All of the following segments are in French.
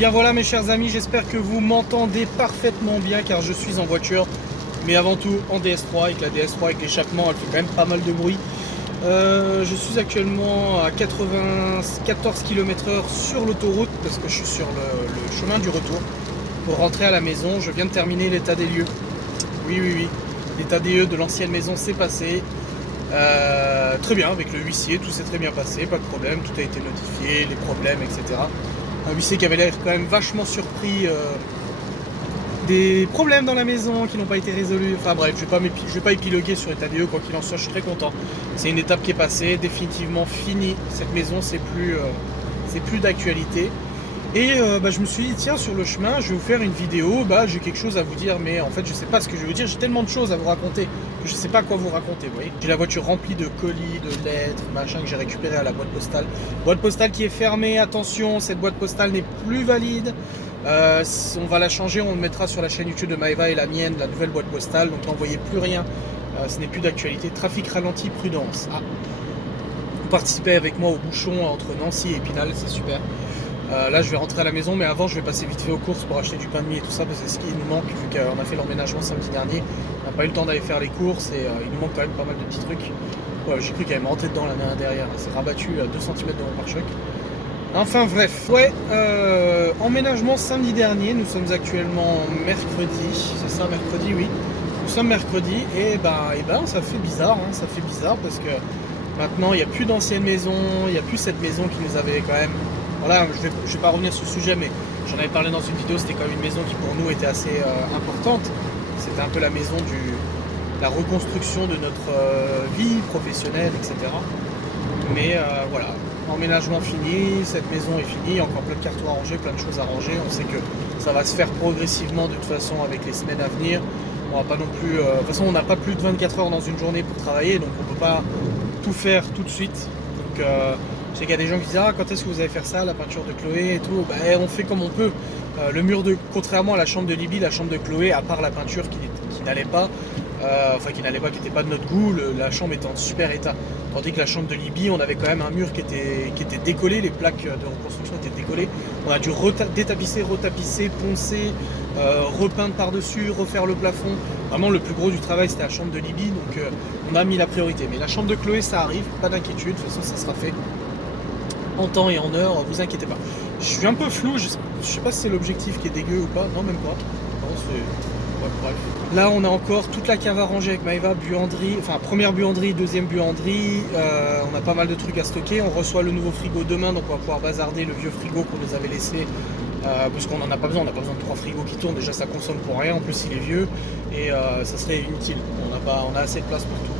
Bien voilà mes chers amis, j'espère que vous m'entendez parfaitement bien car je suis en voiture, mais avant tout en DS3, avec la DS3 avec l'échappement, elle fait quand même pas mal de bruit. Je suis actuellement à 94 km/h sur l'autoroute parce que je suis sur le chemin du retour pour rentrer à la maison. Je viens de terminer l'état des lieux. Oui, l'état des lieux de l'ancienne maison s'est passé. Très bien, avec le huissier, tout s'est très bien passé, pas de problème, tout a été notifié, les problèmes, etc. Un huissier qui avait l'air quand même vachement surpris des problèmes dans la maison qui n'ont pas été résolus. Enfin bref, je vais pas épiloguer sur l'état des lieux, quoi qu'il en soit, je suis très content. C'est une étape qui est passée, définitivement finie. Cette maison, c'est plus d'actualité. Et je me suis dit, tiens, sur le chemin, je vais vous faire une vidéo, j'ai quelque chose à vous dire, mais en fait, je sais pas ce que je vais vous dire, j'ai tellement de choses à vous raconter que je sais pas quoi vous raconter, vous voyez. J'ai la voiture remplie de colis, de lettres, machin, que j'ai récupéré à la boîte postale. Boîte postale qui est fermée, attention, cette boîte postale n'est plus valide. On va la changer, on le mettra sur la chaîne YouTube de Maeva et la mienne, la nouvelle boîte postale, donc n'envoyez plus rien, ce n'est plus d'actualité. Trafic ralenti, prudence. Ah. Vous participez avec moi au bouchon entre Nancy et Épinal, c'est super. Là je vais rentrer à la maison, mais avant je vais passer vite fait aux courses pour acheter du pain de mie et tout ça, parce que c'est ce qui nous manque vu qu'on a fait l'emménagement samedi dernier. On n'a pas eu le temps d'aller faire les courses et il nous manque quand même pas mal de petits trucs. Ouais, j'ai cru qu'elle allait me rentrer dedans la main derrière, elle s'est rabattue à 2 cm de mon pare-choc. Enfin bref, ouais, emménagement samedi dernier, nous sommes actuellement mercredi, c'est ça, mercredi, oui. Nous sommes mercredi et ça fait bizarre, hein, ça fait bizarre parce que maintenant il n'y a plus d'ancienne maison, il n'y a plus cette maison qui nous avait quand même... Voilà, je vais pas revenir sur le sujet, mais j'en avais parlé dans une vidéo, c'était quand même une maison qui pour nous était assez importante. C'était un peu la maison la reconstruction de notre vie professionnelle, etc. Mais voilà, emménagement fini, cette maison est finie, encore plein de cartons à ranger, plein de choses à ranger. On sait que ça va se faire progressivement de toute façon avec les semaines à venir. On va pas non plus, de toute façon on n'a pas plus de 24 heures dans une journée pour travailler, donc on peut pas tout faire tout de suite. Donc je sais qu'il y a des gens qui disent quand est-ce que vous allez faire ça, la peinture de Chloé et tout. On fait comme on peut. Le mur contrairement à la chambre de Libye, la chambre de Chloé, à part la peinture qui n'allait pas, qui n'était pas de notre goût, la chambre était en super état. Tandis que la chambre de Libye, on avait quand même un mur qui était décollé, les plaques de reconstruction étaient décollées. On a dû détapisser, retapisser, poncer, repeindre par-dessus, refaire le plafond. Vraiment le plus gros du travail c'était la chambre de Libye, donc on a mis la priorité. Mais la chambre de Chloé ça arrive, pas d'inquiétude, de toute façon ça sera fait en temps et en heure, vous inquiétez pas. Je suis un peu flou, je sais pas si c'est l'objectif qui est dégueu ou pas, non même pas. Non, ouais, bref. Là on a encore toute la cave à ranger avec Maeva, buanderie, enfin première buanderie, deuxième buanderie, on a pas mal de trucs à stocker, on reçoit le nouveau frigo demain, donc on va pouvoir bazarder le vieux frigo qu'on nous avait laissé, parce qu'on n'en a pas besoin, on n'a pas besoin de 3 frigos qui tournent, déjà ça consomme pour rien, en plus il est vieux, et ça serait inutile, on a assez de place pour tout.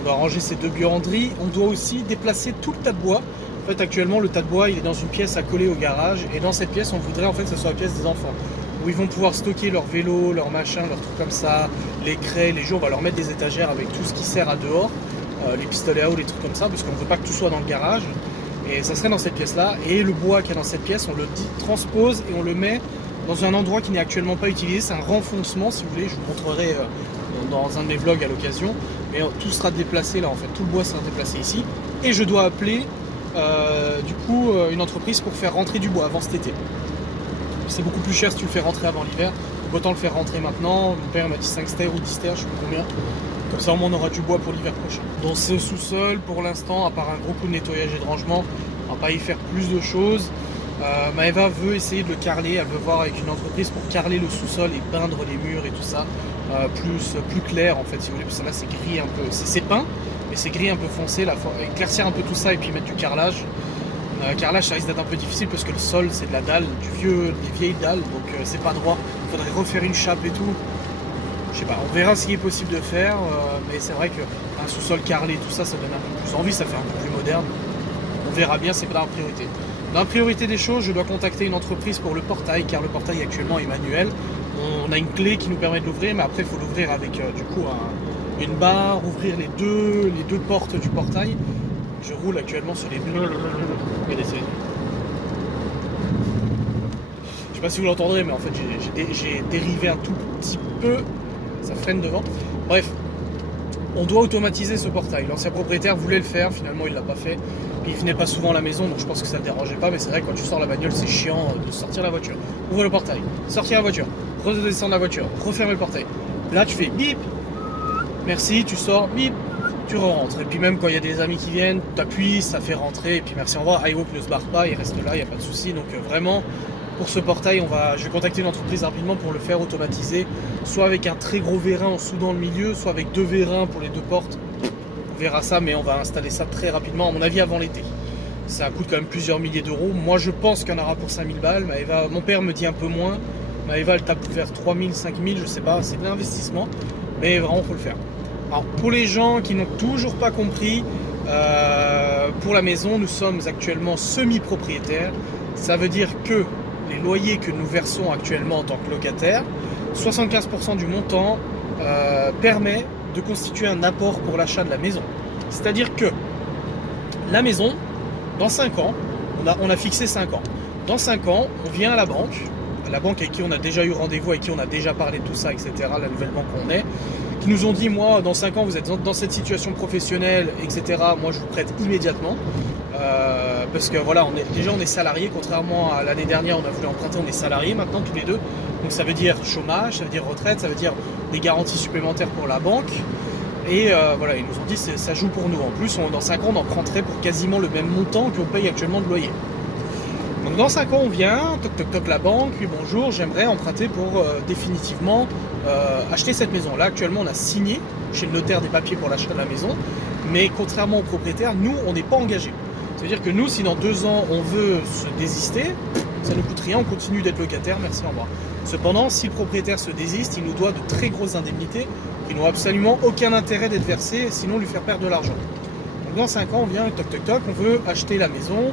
On doit ranger ces 2 buanderies, on doit aussi déplacer tout le tas de bois. En fait actuellement le tas de bois il est dans une pièce accolée au garage, et dans cette pièce on voudrait en fait que ce soit la pièce des enfants, où ils vont pouvoir stocker leurs vélos, leurs machins, leurs trucs comme ça, les craies, les jeux, on va leur mettre des étagères avec tout ce qui sert à dehors, les pistolets à eau, les trucs comme ça, parce qu'on ne veut pas que tout soit dans le garage, et ça serait dans cette pièce là, et le bois qui est dans cette pièce, on le transpose et on le met dans un endroit qui n'est actuellement pas utilisé, c'est un renfoncement si vous voulez, je vous montrerai dans un de mes vlogs à l'occasion, mais tout sera déplacé là en fait, tout le bois sera déplacé ici, et je dois appeler une entreprise pour faire rentrer du bois avant cet été. C'est beaucoup plus cher si tu le fais rentrer avant l'hiver, donc autant le faire rentrer maintenant. Mon père m'a dit 5 stères ou 10 stères, je sais plus combien, comme ça au moins on aura du bois pour l'hiver prochain. Dans ce sous-sol pour l'instant, à part un gros coup de nettoyage et de rangement, on va pas y faire plus de choses. Maeva veut essayer de le carreler, elle veut voir avec une entreprise pour carreler le sous-sol et peindre les murs et tout ça, plus clair en fait si vous voulez, parce que là c'est gris un peu, c'est peint, mais c'est gris un peu foncé, là, faut éclaircir un peu tout ça et puis mettre du carrelage. Carrelage ça risque d'être un peu difficile parce que le sol c'est de la dalle, des vieilles dalles, donc c'est pas droit, il faudrait refaire une chape et tout. Je sais pas, on verra ce qui est possible de faire, mais c'est vrai qu'un sous-sol carrelé, tout ça, ça donne un peu plus envie, ça fait un peu plus moderne. On verra bien, c'est pas dans la priorité. Dans la priorité des choses, je dois contacter une entreprise pour le portail, car le portail actuellement est manuel. On a une clé qui nous permet de l'ouvrir, mais après il faut l'ouvrir avec une barre, ouvrir les deux portes du portail. Je roule actuellement sur les... Je sais pas si vous l'entendrez, mais en fait j'ai dérivé un tout petit peu, ça freine devant. Bref, on doit automatiser ce portail. L'ancien propriétaire voulait le faire, finalement il l'a pas fait. Il venait pas souvent à la maison, donc je pense que ça le dérangeait pas, mais c'est vrai que quand tu sors la bagnole, c'est chiant de sortir la voiture. Ouvre le portail, sortir la voiture, redescendre la voiture, refermer le portail. Là, tu fais bip, merci, tu sors, bip, tu rentres. Et puis même quand il y a des amis qui viennent, tu appuies, ça fait rentrer, et puis merci, au revoir. iWalk ne se barre pas, il reste là, il n'y a pas de souci. Donc vraiment, pour ce portail, je vais contacter une entreprise rapidement pour le faire automatiser, soit avec un très gros vérin en soudant le milieu, soit avec 2 vérins pour les 2 portes. On verra ça, mais on va installer ça très rapidement, à mon avis avant l'été. Ça coûte quand même plusieurs milliers d'euros. Moi, je pense qu'il y en aura pour 5000 balles. Mon père me dit un peu moins. Maëva, elle tape vers 3000, 5000, je sais pas. C'est de l'investissement, mais vraiment, il faut le faire. Alors, pour les gens qui n'ont toujours pas compris, pour la maison, nous sommes actuellement semi-propriétaires. Ça veut dire que les loyers que nous versons actuellement en tant que locataire, 75% du montant permet de constituer un apport pour l'achat de la maison. C'est-à-dire que la maison, dans 5 ans, on a fixé 5 ans. Dans 5 ans, on vient à la banque avec qui on a déjà eu rendez-vous, avec qui on a déjà parlé de tout ça, etc., la nouvelle banque qu'on est, qui nous ont dit, moi, dans 5 ans, vous êtes dans cette situation professionnelle, etc., moi, je vous prête immédiatement. Parce que voilà, on est salariés, contrairement à l'année dernière, on a voulu emprunter, on est salariés maintenant, tous les deux. Donc ça veut dire chômage, ça veut dire retraite, ça veut dire des garanties supplémentaires pour la banque. Et voilà, ils nous ont dit ça joue pour nous. En plus, dans 5 ans, on emprunterait pour quasiment le même montant qu'on paye actuellement de loyer. Donc dans 5 ans, on vient, toc toc toc la banque, oui bonjour, j'aimerais emprunter pour définitivement acheter cette maison. Là, actuellement, on a signé chez le notaire des papiers pour l'achat de la maison, mais contrairement aux propriétaires, nous, on n'est pas engagés. C'est-à-dire que nous, si dans 2 ans, on veut se désister, ça ne coûte rien, on continue d'être locataire, merci, au revoir. Cependant, si le propriétaire se désiste, il nous doit de très grosses indemnités qui n'ont absolument aucun intérêt d'être versées, sinon lui faire perdre de l'argent. Donc dans 5 ans, on vient, toc toc toc, on veut acheter la maison.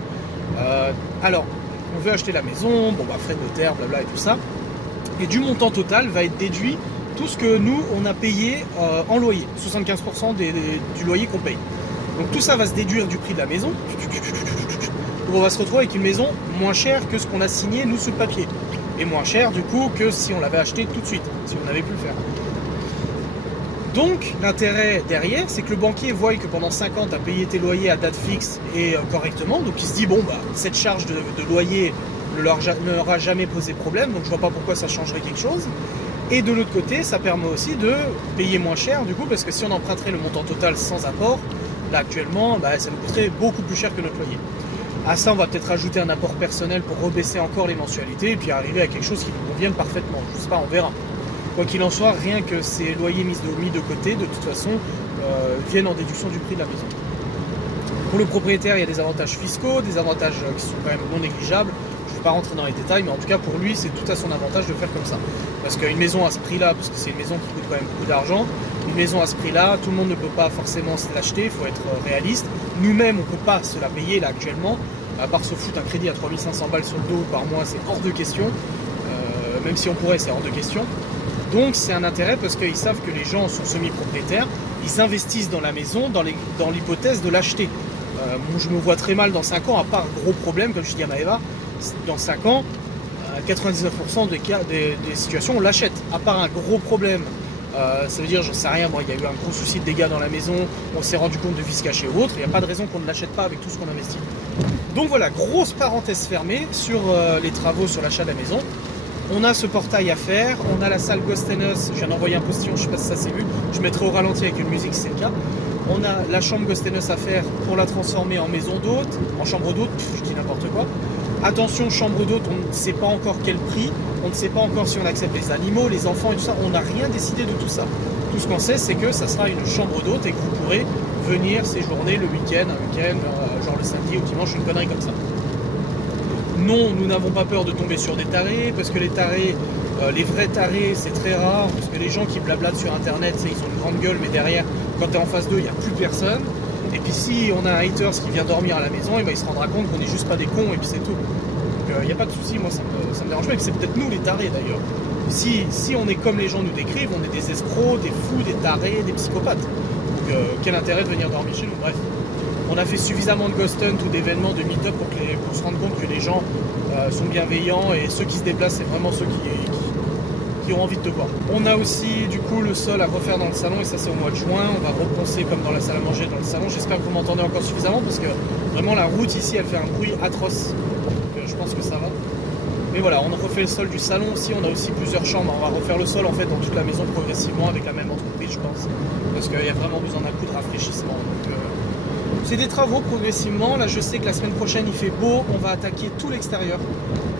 Alors, on veut acheter la maison, bon bah frais de notaire, blabla et tout ça. Et du montant total va être déduit tout ce que nous, on a payé en loyer, 75% du loyer qu'on paye. Donc tout ça va se déduire du prix de la maison. Donc on va se retrouver avec une maison moins chère que ce qu'on a signé, nous, sur le papier. Et moins cher, du coup, que si on l'avait acheté tout de suite, si on avait pu le faire. Donc, l'intérêt derrière, c'est que le banquier voit que pendant 5 ans, tu as payé tes loyers à date fixe et correctement. Donc, il se dit, bon, bah, cette charge de loyer ne leur aura jamais posé problème. Donc, je vois pas pourquoi ça changerait quelque chose. Et de l'autre côté, ça permet aussi de payer moins cher, du coup, parce que si on emprunterait le montant total sans apport, là, actuellement, bah, ça nous coûterait beaucoup plus cher que notre loyer. À ça, on va peut-être rajouter un apport personnel pour rebaisser encore les mensualités et puis arriver à quelque chose qui nous convienne parfaitement. Je sais pas, on verra. Quoi qu'il en soit, rien que ces loyers mis de côté, de toute façon, viennent en déduction du prix de la maison. Pour le propriétaire, il y a des avantages fiscaux, des avantages qui sont quand même non négligeables. Je ne vais pas rentrer dans les détails, mais en tout cas pour lui, c'est tout à son avantage de faire comme ça. Parce qu'une maison à ce prix-là, parce que c'est une maison qui coûte quand même beaucoup d'argent, une maison à ce prix-là, tout le monde ne peut pas forcément se l'acheter, il faut être réaliste. Nous-mêmes, on ne peut pas se la payer là actuellement, à part se foutre un crédit à 3500 balles sur le dos par mois, c'est hors de question. Même si on pourrait, c'est hors de question. Donc c'est un intérêt parce qu'ils savent que les gens sont semi-propriétaires, ils investissent dans la maison dans l'hypothèse de l'acheter. Je me vois très mal dans 5 ans, à part gros problème, comme je dis à Maëva, dans 5 ans, 99% des situations on l'achète, à part un gros problème. Ça veut dire, j'en sais rien, moi, il y a eu un gros souci de dégâts dans la maison, on s'est rendu compte de vis caché ou autre, il n'y a pas de raison qu'on ne l'achète pas avec tout ce qu'on investit. Donc voilà, grosse parenthèse fermée sur les travaux sur l'achat de la maison. On a ce portail à faire, on a la salle Ghost & Us, je viens d'envoyer un postillon, je ne sais pas si ça s'est vu, je mettrai au ralenti avec une musique si c'est le cas. On a la chambre Ghost & Us à faire pour la transformer en maison d'hôte, en chambre d'hôte, je dis n'importe quoi. Attention, chambre d'hôte, on ne sait pas encore quel prix, on ne sait pas encore si on accepte les animaux, les enfants et tout ça, on n'a rien décidé de tout ça. Tout ce qu'on sait, c'est que ça sera une chambre d'hôte et que vous pourrez venir séjourner le week-end, genre le samedi ou dimanche, une connerie comme ça. Non, nous n'avons pas peur de tomber sur des tarés, parce que les tarés, les vrais tarés, c'est très rare, parce que les gens qui blablatent sur internet, ils ont une grande gueule, mais derrière, quand tu es en face d'eux, il n'y a plus personne. Et puis si on a un haters qui vient dormir à la maison, et ben, il se rendra compte qu'on n'est juste pas des cons, et puis c'est tout. Donc il n'y a pas de souci, moi ça me dérange pas, et puis c'est peut-être nous les tarés d'ailleurs. Si on est comme les gens nous décrivent, on est des escrocs, des fous, des tarés, des psychopathes. Donc quel intérêt de venir dormir chez nous, bref. On a fait suffisamment de ghost hunt ou d'événements, de meet-up pour se rendre compte que les gens sont bienveillants et ceux qui se déplacent, c'est vraiment ceux qui auront envie de te voir. On a aussi du coup le sol à refaire dans le salon et ça c'est au mois de juin. On va reponcer comme dans la salle à manger dans le salon. J'espère que vous m'entendez encore suffisamment parce que vraiment la route ici elle fait un bruit atroce. Donc je pense que ça va. Mais voilà, on refait le sol du salon aussi. On a aussi plusieurs chambres. On va refaire le sol en fait dans toute la maison progressivement avec la même entreprise je pense. Parce qu'il y a vraiment besoin d'un coup de rafraîchissement. Donc, c'est des travaux progressivement. Là je sais que la semaine prochaine il fait beau. On va attaquer tout l'extérieur.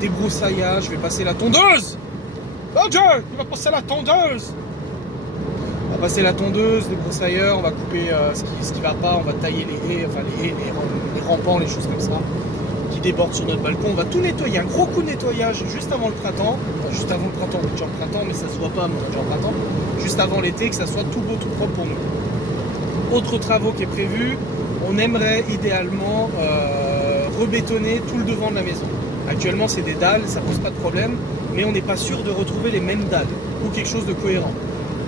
Débroussaillage, je vais passer la tondeuse. Oh Dieu, il va passer la tondeuse. On va passer la tondeuse, les broussailleurs, on va couper ce qui va pas, on va tailler les haies, enfin les haies, les rampants, les choses comme ça, qui débordent sur notre balcon. On va tout nettoyer, un gros coup de nettoyage juste avant le printemps, enfin, juste avant le printemps, on est déjà en printemps, mais ça se voit pas, mais on est déjà en printemps, juste avant l'été, que ça soit tout beau, tout propre pour nous. Autre travaux qui est prévu, on aimerait idéalement rebétonner tout le devant de la maison. Actuellement c'est des dalles, ça pose pas de problème, mais on n'est pas sûr de retrouver les mêmes dalles ou quelque chose de cohérent.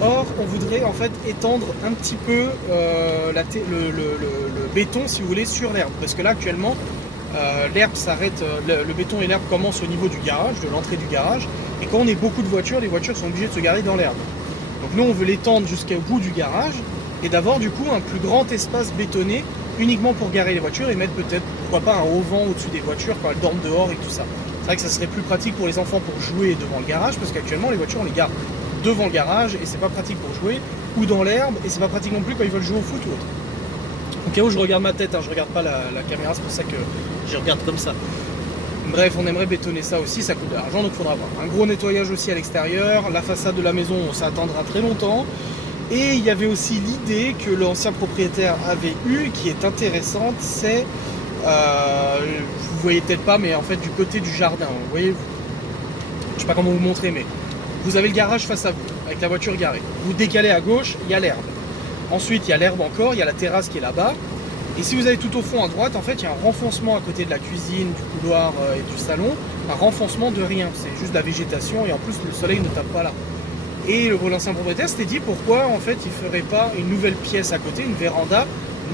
Or, on voudrait en fait étendre un petit peu le béton, si vous voulez, sur l'herbe. Parce que là, actuellement, l'herbe s'arrête, le béton et l'herbe commencent au niveau du garage, de l'entrée du garage. Et quand on est beaucoup de voitures, les voitures sont obligées de se garer dans l'herbe. Donc nous, on veut l'étendre jusqu'au bout du garage et d'avoir du coup un plus grand espace bétonné uniquement pour garer les voitures et mettre peut-être, pourquoi pas, un auvent au-dessus des voitures quand elles dorment dehors et tout ça. C'est vrai que ça serait plus pratique pour les enfants pour jouer devant le garage parce qu'actuellement les voitures on les garde devant le garage et c'est pas pratique pour jouer ou dans l'herbe et c'est pas pratique non plus quand ils veulent jouer au foot ou autre. Au cas où je regarde ma tête, hein, je regarde pas la caméra, c'est pour ça que je regarde comme ça. Bref, on aimerait bétonner ça aussi, ça coûte de l'argent donc il faudra voir. Un gros nettoyage aussi à l'extérieur, la façade de la maison ça attendra très longtemps. Et il y avait aussi l'idée que l'ancien propriétaire avait eue, qui est intéressante, c'est, vous voyez peut-être pas, mais en fait du côté du jardin, vous voyez, je sais pas comment vous montrer, mais vous avez le garage face à vous, avec la voiture garée. Vous décalez à gauche, il y a l'herbe. Ensuite, il y a l'herbe encore, il y a la terrasse qui est là-bas. Et si vous allez tout au fond à droite, en fait, il y a un renfoncement à côté de la cuisine, du couloir et du salon, un renfoncement de rien, c'est juste de la végétation et en plus le soleil ne tape pas là. Et l'ancien propriétaire s'était dit pourquoi en fait il ferait pas une nouvelle pièce à côté, une véranda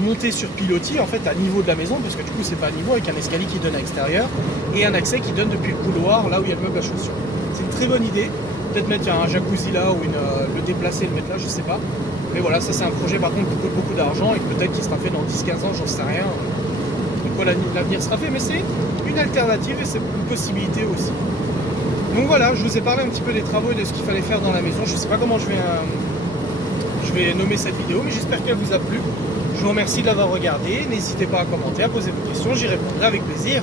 montée sur pilotis en fait à niveau de la maison parce que du coup c'est pas à niveau avec un escalier qui donne à l'extérieur et un accès qui donne depuis le couloir là où il y a le meuble à chaussures. C'est une très bonne idée. Peut-être mettre un jacuzzi là ou le déplacer, le mettre là, je sais pas. Mais voilà, ça c'est un projet par contre qui coûte beaucoup d'argent et peut-être qu'il sera fait dans 10-15 ans, j'en sais rien. De quoi l'avenir sera fait, mais c'est une alternative et c'est une possibilité aussi. Donc voilà, je vous ai parlé un petit peu des travaux et de ce qu'il fallait faire dans la maison. Je ne sais pas comment je vais nommer cette vidéo, mais j'espère qu'elle vous a plu. Je vous remercie de l'avoir regardé. N'hésitez pas à commenter, à poser vos questions, j'y répondrai avec plaisir.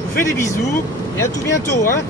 Je vous fais des bisous et à tout bientôt, hein.